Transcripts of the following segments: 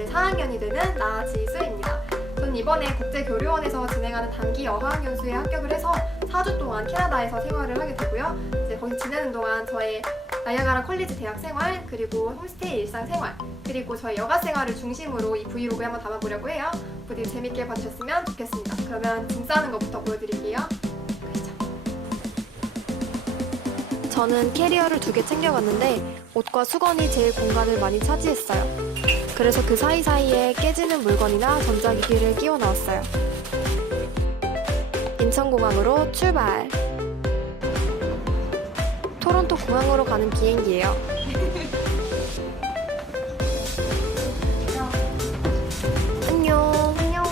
이제 4학년이 되는 나지수입니다. 저는 이번에 국제교류원에서 진행하는 단기 어학연수에 합격을 해서 4주 동안 캐나다에서 생활을 하게 되고요. 이제 거기 지내는 동안 저의 나이아가라 컬리지 대학 생활, 그리고 홈스테이 일상 생활, 그리고 저의 여가 생활을 중심으로 이 브이로그에 한번 담아보려고 해요. 부디 재밌게 봐주셨으면 좋겠습니다. 그러면 짐 싸는 것부터 보여드릴게요. 저는 캐리어를 두 개 챙겨갔는데 옷과 수건이 제일 공간을 많이 차지했어요. 그래서 그 사이사이에 깨지는 물건이나 전자기기를 끼워 넣었어요. 인천공항으로 출발! 토론토 공항으로 가는 비행기예요. 안녕. 안녕.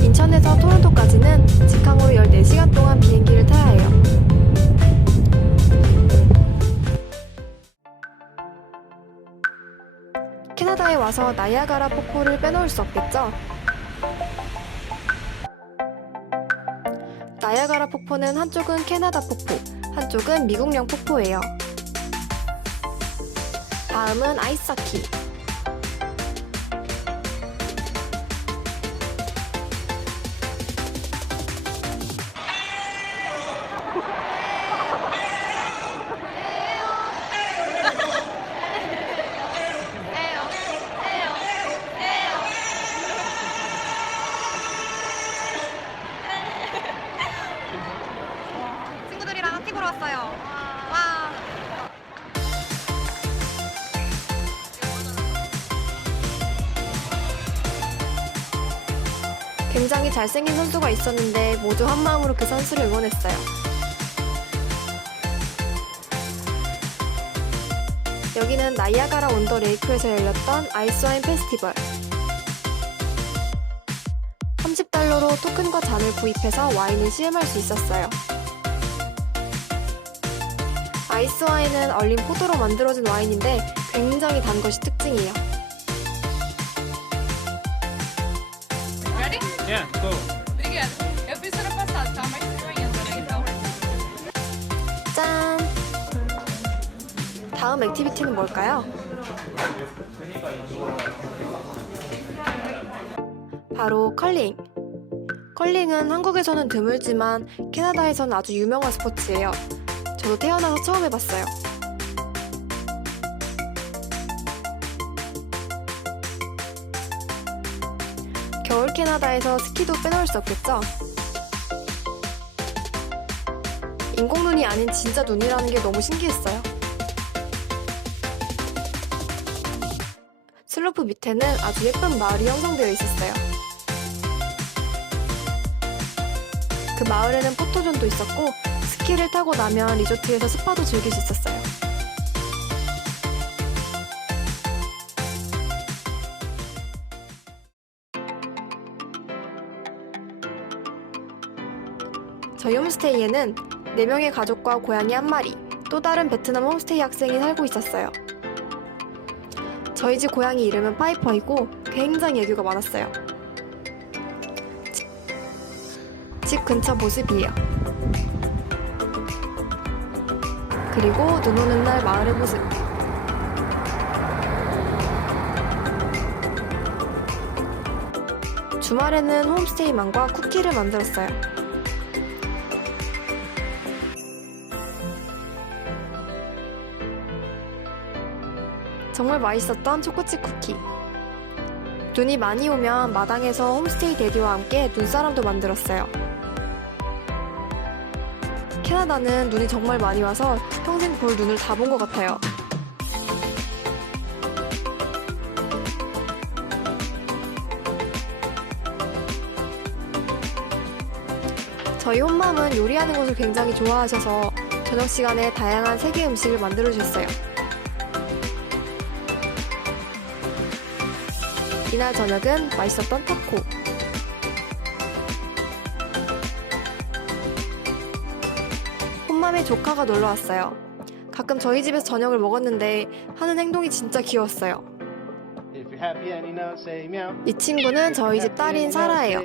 인천에서 토론토까지는 와서 나이아가라 폭포를 빼놓을 수 없겠죠? 나이아가라 폭포는 한쪽은 캐나다 폭포, 한쪽은 미국령 폭포예요. 다음은 아이스하키. 왔어요. 와. 굉장히 잘생긴 선수가 있었는데 모두 한 마음으로 그 선수를 응원했어요. 여기는 나이아가라 온더 레이크에서 열렸던 아이스와인 페스티벌. 30달러로 토큰과 잔을 구입해서 와인을 시음할 수 있었어요. 아이스 와인은 얼린 포도로 만들어진 와인인데 굉장히 단 것이 특징이에요. Ready? Yeah, go. Obrigada. Eu fiz ano passado, tá? Mas tô ainda, né? Então. 짠! 다음 액티비티는 뭘까요? 바로 컬링. 컬링은 한국에서는 드물지만 캐나다에서는 아주 유명한 스포츠예요. 저도 태어나서 처음 해봤어요. 겨울 캐나다에서 스키도 빼놓을 수 없겠죠? 인공눈이 아닌 진짜 눈이라는 게 너무 신기했어요. 슬로프 밑에는 아주 예쁜 마을이 형성되어 있었어요. 그 마을에는 포토존도 있었고 스키를 타고 나면 리조트에서 스파도 즐길 수 있었어요. 저희 홈스테이에는 4명의 가족과 고양이 한 마리, 또 다른 베트남 홈스테이 학생이 살고 있었어요. 저희 집 고양이 이름은 파이퍼이고 굉장히 애교가 많았어요. 집- 집 근처 모습이에요. 그리고 눈 오는 날 마을의 모습. 주말에는 홈스테이만과 쿠키를 만들었어요. 정말 맛있었던 초코칩 쿠키. 눈이 많이 오면 마당에서 홈스테이 데디와 함께 눈사람도 만들었어요. 캐나다는 눈이 정말 많이 와서 평생 볼 눈을 다 본 것 같아요. 저희 홈맘은 요리하는 것을 굉장히 좋아하셔서 저녁 시간에 다양한 세계 음식을 만들어 주셨어요. 이날 저녁은 맛있었던 타코. 홈맘의 조카가 놀러 왔어요. 가끔 저희 집에서 저녁을 먹었는데 하는 행동이 진짜 귀여웠어요. 이 친구는 저희 집 딸인 사라예요.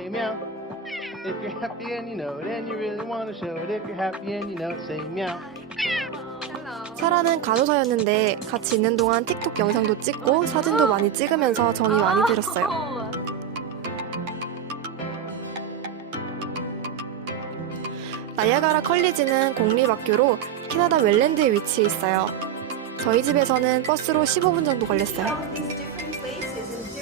사라는 간호사였는데 같이 있는 동안 틱톡 영상도 찍고 사진도 많이 찍으면서 정이 많이 들었어요. 나이아가라 컬리지는 공립학교로 캐나다 웰랜드에 위치해 있어요. 저희 집에서는 버스로 15분 정도 걸렸어요.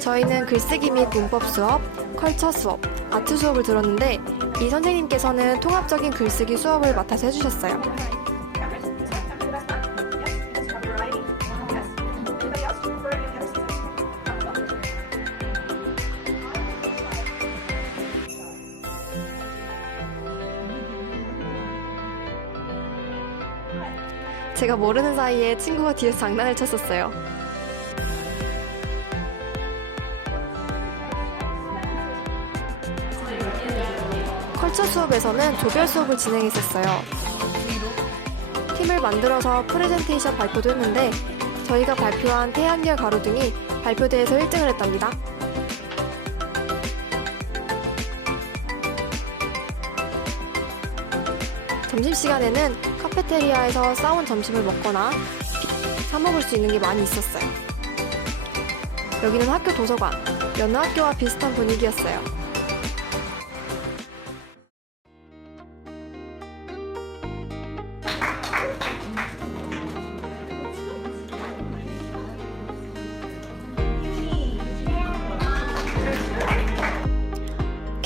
저희는 글쓰기 및 문법 수업, 컬처 수업, 아트 수업을 들었는데 이 선생님께서는 통합적인 글쓰기 수업을 맡아서 해주셨어요. 제가 모르는 사이에 친구가 뒤에서 장난을 쳤었어요. 컬처 수업에서는 조별 수업을 진행했었어요. 팀을 만들어서 프레젠테이션 발표도 했는데 저희가 발표한 태양열 가로등이 발표대에서 1등을 했답니다. 점심시간에는 카페테리아에서 싸운 점심을 먹거나 사 먹을 수 있는 게 많이 있었어요. 여기는 학교 도서관, 여느 학교와 비슷한 분위기였어요.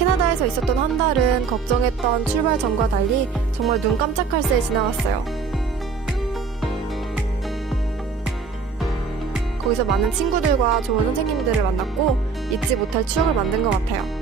캐나다에서 있었던 한 달은 걱정했던 출발 전과 달리 정말 눈 깜짝할 새에 지나갔어요. 거기서 많은 친구들과 좋은 선생님들을 만났고 잊지 못할 추억을 만든 것 같아요.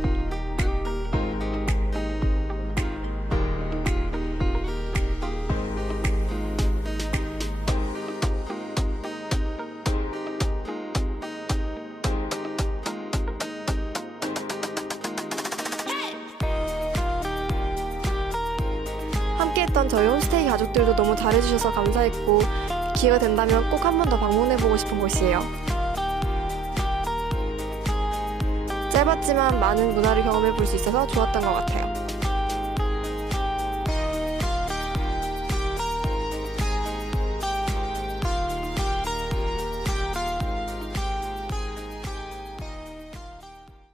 함께했던 저희 홈스테이 가족들도 너무 잘해주셔서 감사했고 기회가 된다면 꼭 한 번 더 방문해보고 싶은 곳이에요. 짧았지만 많은 문화를 경험해볼 수 있어서 좋았던 것 같아요.